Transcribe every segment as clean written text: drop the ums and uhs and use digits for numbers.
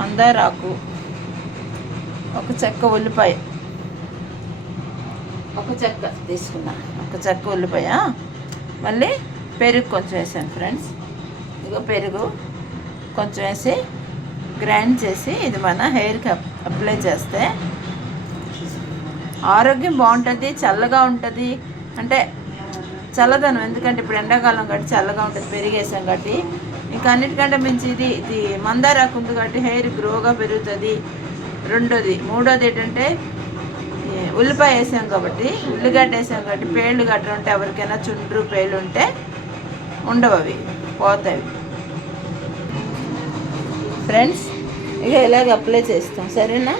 మందారాకు, ఒక చెక్క ఉల్లిపాయ, ఒక చెక్క తీసుకున్నా, ఒక చెక్క ఉల్లిపాయ, మళ్ళీ పెరుగు కొంచెం వేసాను ఫ్రెండ్స్. ఇదిగో పెరుగు కొంచెం వేసి గ్రైండ్ చేసి ఇది మన హెయిర్కి అప్లై చేస్తే ఆరోగ్యం బాగుంటుంది, చల్లగా ఉంటుంది. అంటే చల్లదనం, ఎందుకంటే ఇప్పుడు ఎండాకాలం కాబట్టి చల్లగా ఉంటుంది, పెరిగేసాం కాబట్టి. ఇంకా అన్నిటికంటే మించి ఇది మందారాకు ఉంది కాబట్టి హెయిర్ గ్రోగా పెరుగుతుంది. మూడోది ఏంటంటే ఉల్లిపాయ వేసాం కాబట్టి, ఉల్లిగడ్డ వేసాం కాబట్టి పేళ్ళు గట్ట ఉంటే ఎవరికైనా చుండ్రు పేళ్ళు ఉంటే ఉండవు, అవి పోతాయి ఫ్రెండ్స్. ఇక ఇలాగ అప్లై చేస్తాం, సరేనా?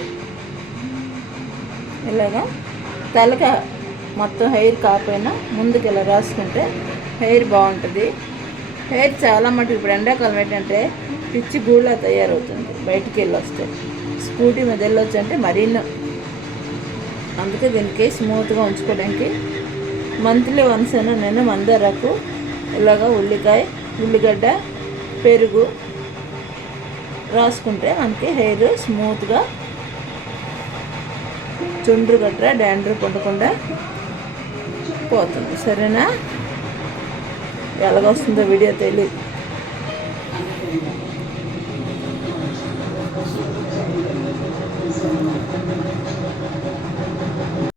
ఇలాగా తలక మొత్తం హెయిర్ కాకపోయినా ముందుకు ఇలా రాసుకుంటే హెయిర్ బాగుంటుంది. హెయిర్ చాలా మటుకు ఇప్పుడు ఎండాకాలం ఏంటంటే పిచ్చి గూళ్ళ తయారవుతుంది, బయటికి వెళ్ళి వస్తే. స్కూటీ మీద వెళ్ళొచ్చు అంటే మరీ, అందుకే దీనికి స్మూత్గా ఉంచుకోవడానికి మంత్లీ వన్స్ అయినా నేను మందారాకు ఇలాగా ఉల్లికాయ, ఉల్లిగడ్డ, పెరుగు రాసుకుంటే మనకి హెయిర్ స్మూత్గా చుండ్రు గట్రా డాండ్రఫ్ ఉండకుండా పోతుంది, సరేనా? ఎలాగొస్తుందో వీడియో తెలియదు.